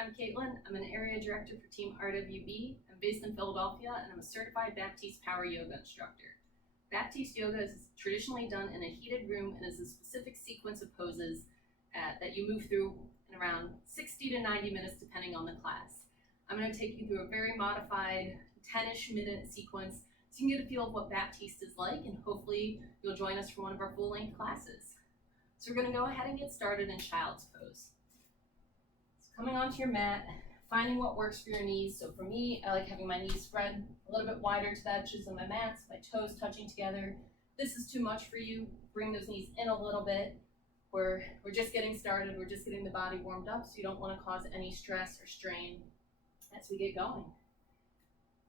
I'm Caitlin. I'm an area director for Team RWB. I'm based in Philadelphia, and I'm a certified Baptiste Power Yoga instructor. Baptiste yoga is traditionally done in a heated room and is a specific sequence of poses that you move through in around 60 to 90 minutes depending on the class. I'm going to take you through a very modified 10-ish minute sequence so you can get a feel of what Baptiste is like, and hopefully you'll join us for one of our full-length classes. So we're going to go ahead and get started in child's pose. Coming onto your mat, finding what works for your knees. So for me, I like having my knees spread a little bit wider to the edges of my mats, my toes touching together. This is too much for you. Bring those knees in a little bit. We're just getting started. We're just getting the body warmed up, so you don't want to cause any stress or strain as we get going.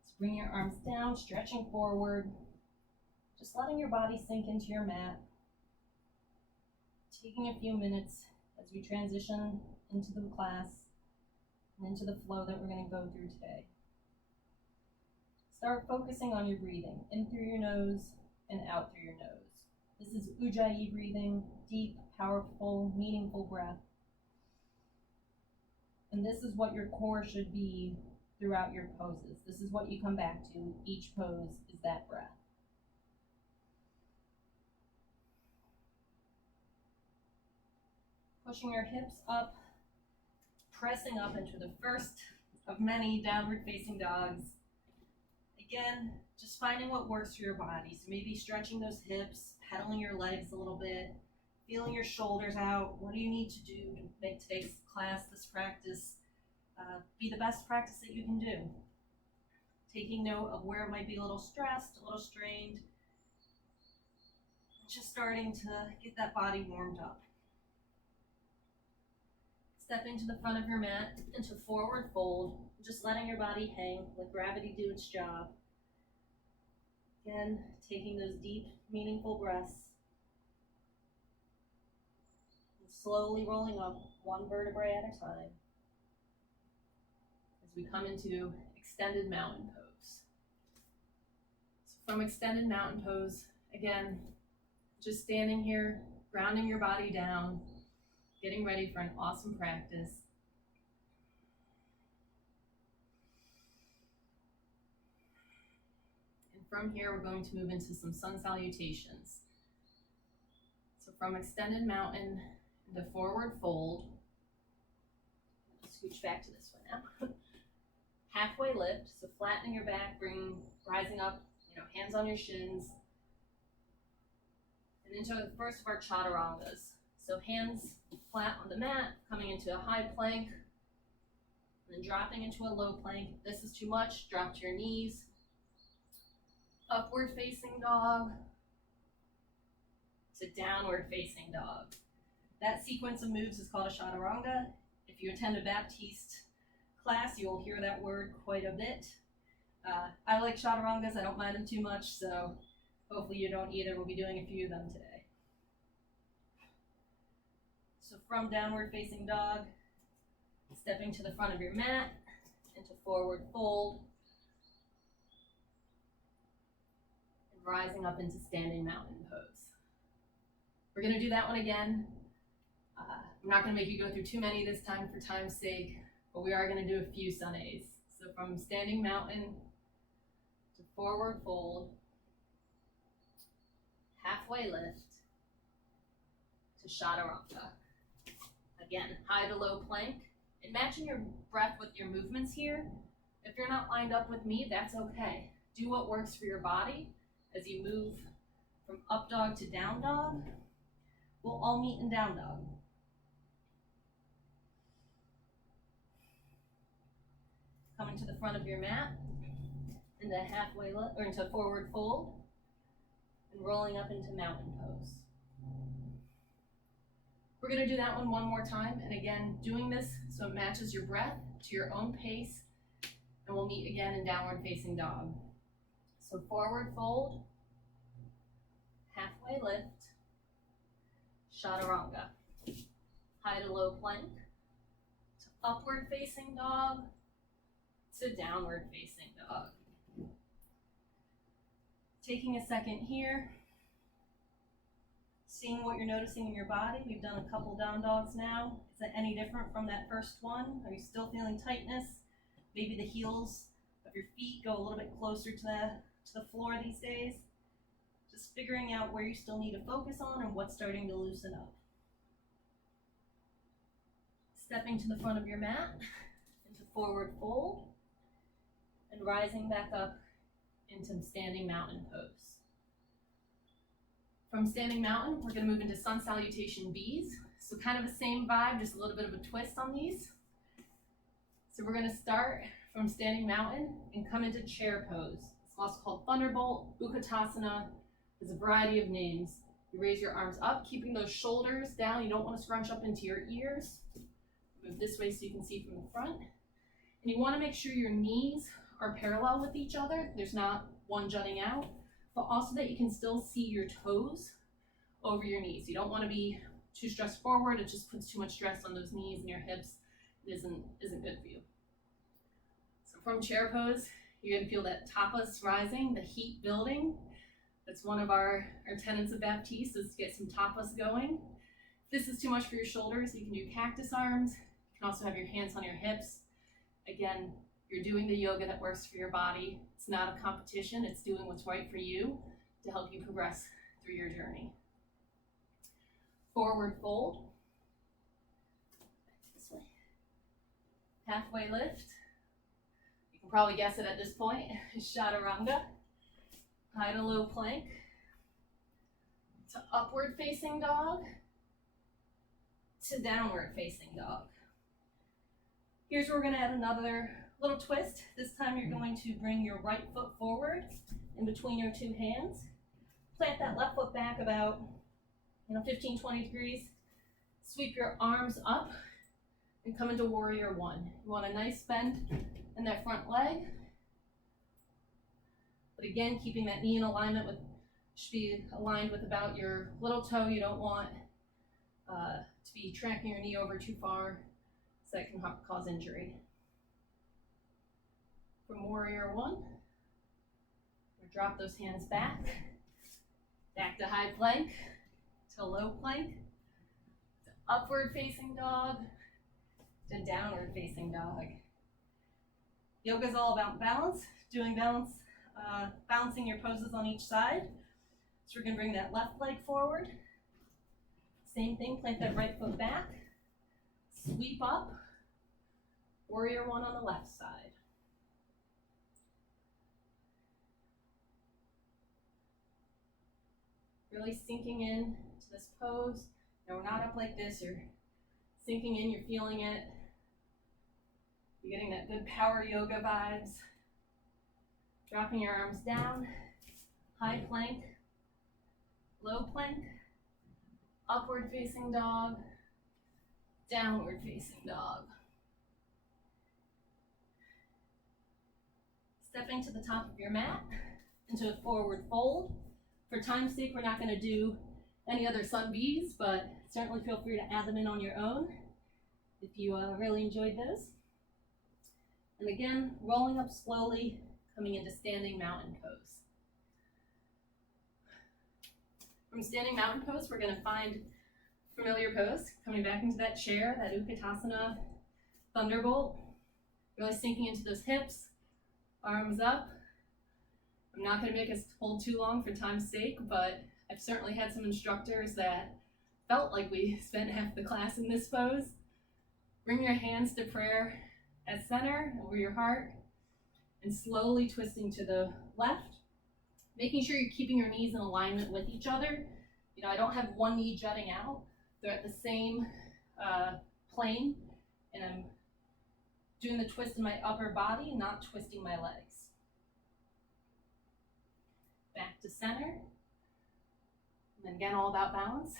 So bring your arms down, stretching forward, just letting your body sink into your mat. Taking a few minutes as we transition into the class and into the flow that we're going to go through today. Start focusing on your breathing, in through your nose and out through your nose. This is Ujjayi breathing, deep, powerful, meaningful breath. And this is what your core should be throughout your poses. This is what you come back to. Each pose is that breath. Pushing your hips up, pressing up into the first of many downward facing dogs. Again, just finding what works for your body. So maybe stretching those hips, pedaling your legs a little bit, feeling your shoulders out. What do you need to do to make today's class, this practice, be the best practice that you can do? Taking note of where it might be a little stressed, a little strained. Just starting to get that body warmed up. Stepping to the front of your mat into forward fold, just letting your body hang, let gravity do its job. Again, taking those deep, meaningful breaths. And slowly rolling up one vertebrae at a time as we come into extended mountain pose. So from extended mountain pose, again, just standing here, grounding your body down, getting ready for an awesome practice. And from here, we're going to move into some sun salutations. So from extended mountain into forward fold, scooch back to this one now. Halfway lift, so flattening your back, rising up, hands on your shins, and into the first of our chaturangas. So hands flat on the mat, coming into a high plank, and then dropping into a low plank. If this is too much, drop to your knees. Upward facing dog to downward facing dog. That sequence of moves is called a chaturanga. If you attend a Baptiste class, you will hear that word quite a bit. I like chaturangas. I don't mind them too much, so hopefully you don't either. We'll be doing a few of them today. So from downward facing dog, stepping to the front of your mat, into forward fold, and rising up into standing mountain pose. We're going to do that one again. I'm not going to make you go through too many this time for time's sake, but we are going to do a few sun A's. So from standing mountain to forward fold, halfway lift to chaturanga. Again, high to low plank, and matching your breath with your movements here. If you're not lined up with me, that's okay. Do what works for your body as you move from up dog to down dog. We'll all meet in down dog. Coming to the front of your mat, into halfway lift, or into forward fold, and rolling up into mountain pose. We're going to do that one more time, and again, doing this so it matches your breath to your own pace, and we'll meet again in downward facing dog. So forward fold, halfway lift, chaturanga, high to low plank, to upward facing dog, to downward facing dog. Taking a second here, seeing what you're noticing in your body. We've done a couple down dogs now. Is it any different from that first one? Are you still feeling tightness? Maybe the heels of your feet go a little bit closer to the floor these days. Just figuring out where you still need to focus on and what's starting to loosen up. Stepping to the front of your mat into forward fold and rising back up into standing mountain pose. From standing mountain, we're going to move into sun salutation B's. So kind of the same vibe, just a little bit of a twist on these. So we're going to start from standing mountain and come into chair pose. It's also called thunderbolt, utkatasana. There's a variety of names. You raise your arms up, keeping those shoulders down. You don't want to scrunch up into your ears. Move this way so you can see from the front. And you want to make sure your knees are parallel with each other. There's not one jutting out, but also that you can still see your toes over your knees. You don't want to be too stressed forward. It just puts too much stress on those knees and your hips. It isn't good for you. So from chair pose, you're going to feel that tapas rising, the heat building. That's one of our tenets of Baptiste, is to get some tapas going. If this is too much for your shoulders, you can do cactus arms. You can also have your hands on your hips. Again, you're doing the yoga that works for your body. It's not a competition. It's doing what's right for you to help you progress through your journey. Forward fold. This way. Halfway lift. You can probably guess it at this point. Chaturanga. High to low plank. To upward facing dog. To downward facing dog. Here's where we're going to add another little twist. This time you're going to bring your right foot forward in between your two hands. Plant that left foot back about 15-20 degrees. Sweep your arms up and come into warrior one. You want a nice bend in that front leg. But again, keeping that knee in alignment with, should be aligned with about your little toe. You don't want to be tracking your knee over too far, so that can cause injury. From warrior one, drop those hands back to high plank, to low plank, to upward facing dog, to downward facing dog. Yoga is all about balance, balancing your poses on each side. So we're going to bring that left leg forward. Same thing, plant that right foot back, sweep up, warrior one on the left side. Really sinking in to this pose. Now we're not up like this, you're sinking in, you're feeling it. You're getting that good power yoga vibes. Dropping your arms down, high plank, low plank, upward facing dog, downward facing dog. Stepping to the top of your mat into a forward fold. For time's sake, we're not going to do any other sun Bs, but certainly feel free to add them in on your own if you really enjoyed those. And again, rolling up slowly, coming into standing mountain pose. From standing mountain pose, we're going to find familiar pose, coming back into that chair, that utkatasana thunderbolt, really sinking into those hips, arms up. I'm not going to make us hold too long for time's sake, but I've certainly had some instructors that felt like we spent half the class in this pose. Bring your hands to prayer at center, over your heart, and slowly twisting to the left, making sure you're keeping your knees in alignment with each other. I don't have one knee jutting out. They're at the same plane, and I'm doing the twist in my upper body, not twisting my legs. Back to center. And then again, all about balance.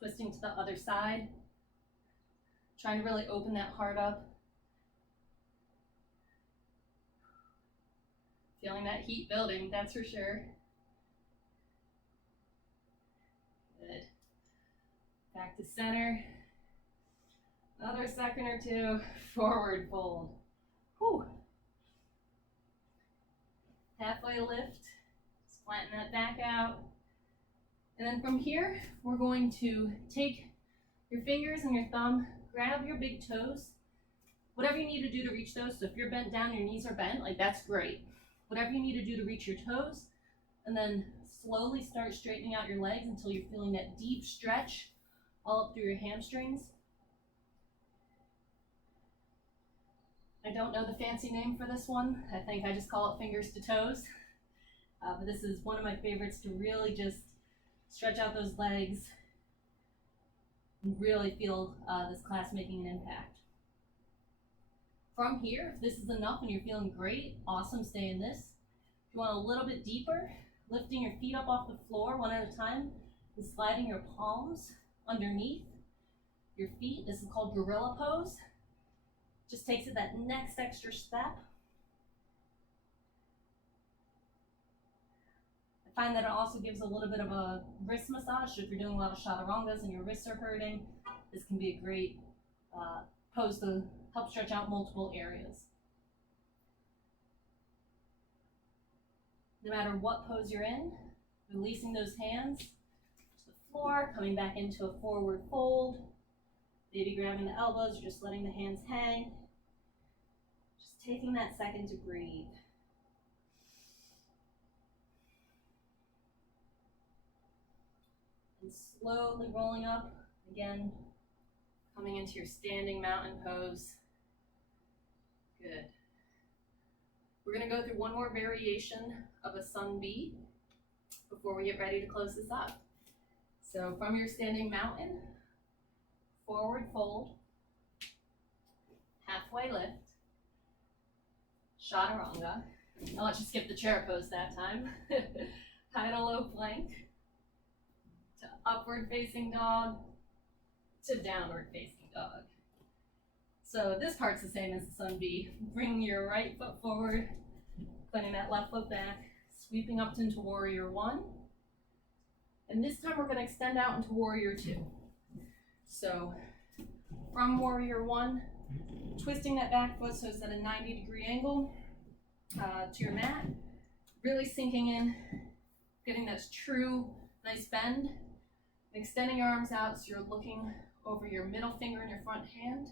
Twisting to the other side. Trying to really open that heart up. Feeling that heat building, that's for sure. Good. Back to center. Another second or two. Forward fold. Whew. Halfway lift. Just flatten that back out. And then from here, we're going to take your fingers and your thumb, grab your big toes, whatever you need to do to reach those. So if you're bent down, your knees are bent, like that's great. Whatever you need to do to reach your toes, and then slowly start straightening out your legs until you're feeling that deep stretch all up through your hamstrings. I don't know the fancy name for this one. I think I just call it fingers to toes. But this is one of my favorites to really just stretch out those legs and really feel this class making an impact. From here, if this is enough and you're feeling great, awesome, stay in this. If you want a little bit deeper, lifting your feet up off the floor one at a time and sliding your palms underneath your feet. This is called gorilla pose. Just takes it that next extra step. I find that it also gives a little bit of a wrist massage. So if you're doing a lot of chaturangas and your wrists are hurting, this can be a great pose to help stretch out multiple areas. No matter what pose you're in, releasing those hands to the floor, coming back into a forward fold, maybe grabbing the elbows or just letting the hands hang. Just taking that second to breathe. And slowly rolling up, again, coming into your standing mountain pose. Good. We're going to go through one more variation of a sun bee before we get ready to close this up. So from your standing mountain, forward fold, halfway lift, chaturanga. I'll let you skip the chair pose that time. High to low plank, to upward facing dog, to downward facing dog. So this part's the same as the sun bee. Bring your right foot forward, putting that left foot back, sweeping up into warrior one. And this time we're going to extend out into warrior two. So from warrior one, twisting that back foot so it's at a 90-degree angle to your mat, really sinking in, getting this true nice bend, and extending your arms out so you're looking over your middle finger and your front hand.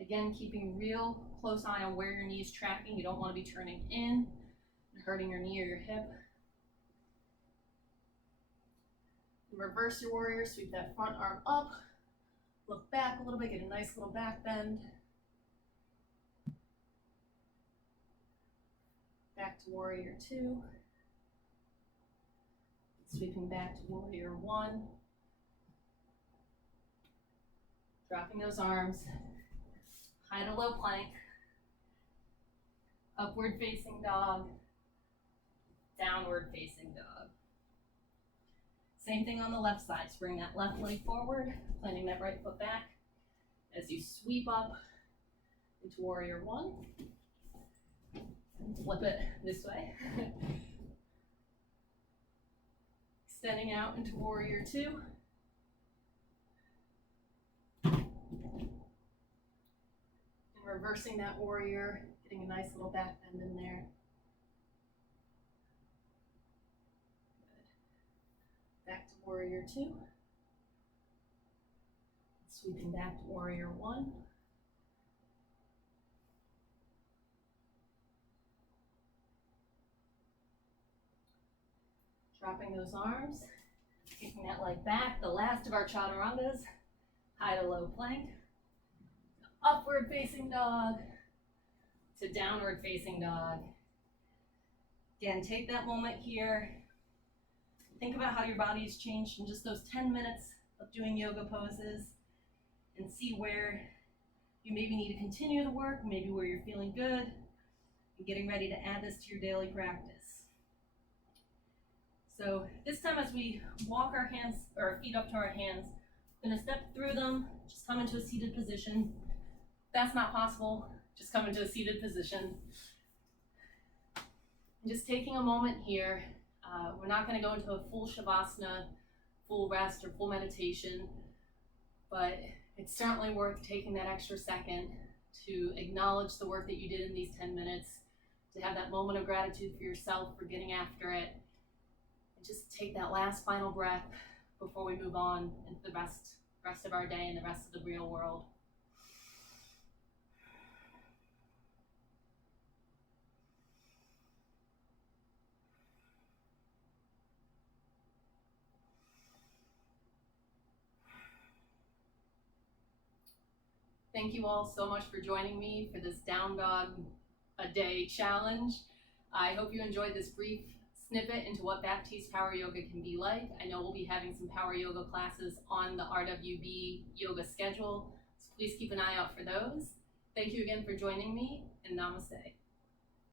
Again, keeping real close eye on where your knee is tracking. You don't want to be turning in and hurting your knee or your hip. Reverse your warrior, sweep that front arm up, look back a little bit, get a nice little back bend. Back to warrior two. Sweeping back to warrior one. Dropping those arms. High to low plank, upward facing dog, downward facing dog. Same thing on the left side, so bring that left leg forward, planting that right foot back as you sweep up into warrior one. And flip it this way. Extending out into warrior two. Reversing that warrior, getting a nice little back bend in there. Good. Back to warrior two. Sweeping back to warrior one. Dropping those arms, kicking that leg back. The last of our chaturangas, high to low plank. Upward facing dog to downward facing dog. Again, take that moment here. Think about how your body has changed in just those 10 minutes of doing yoga poses and see where you maybe need to continue the work, maybe where you're feeling good, and getting ready to add this to your daily practice. So this time as we walk our hands or our feet up to our hands, I'm gonna step through them, just come into a seated position. If that's not possible, just come into a seated position. And just taking a moment here. We're not going to go into a full shavasana, full rest, or full meditation, but it's certainly worth taking that extra second to acknowledge the work that you did in these 10 minutes, to have that moment of gratitude for yourself for getting after it. And just take that last final breath before we move on into the rest of our day and the rest of the real world. Thank you all so much for joining me for this Down Dog a Day challenge. I hope you enjoyed this brief snippet into what Baptiste Power Yoga can be like. I know we'll be having some Power Yoga classes on the RWB yoga schedule, so please keep an eye out for those. Thank you again for joining me, and namaste.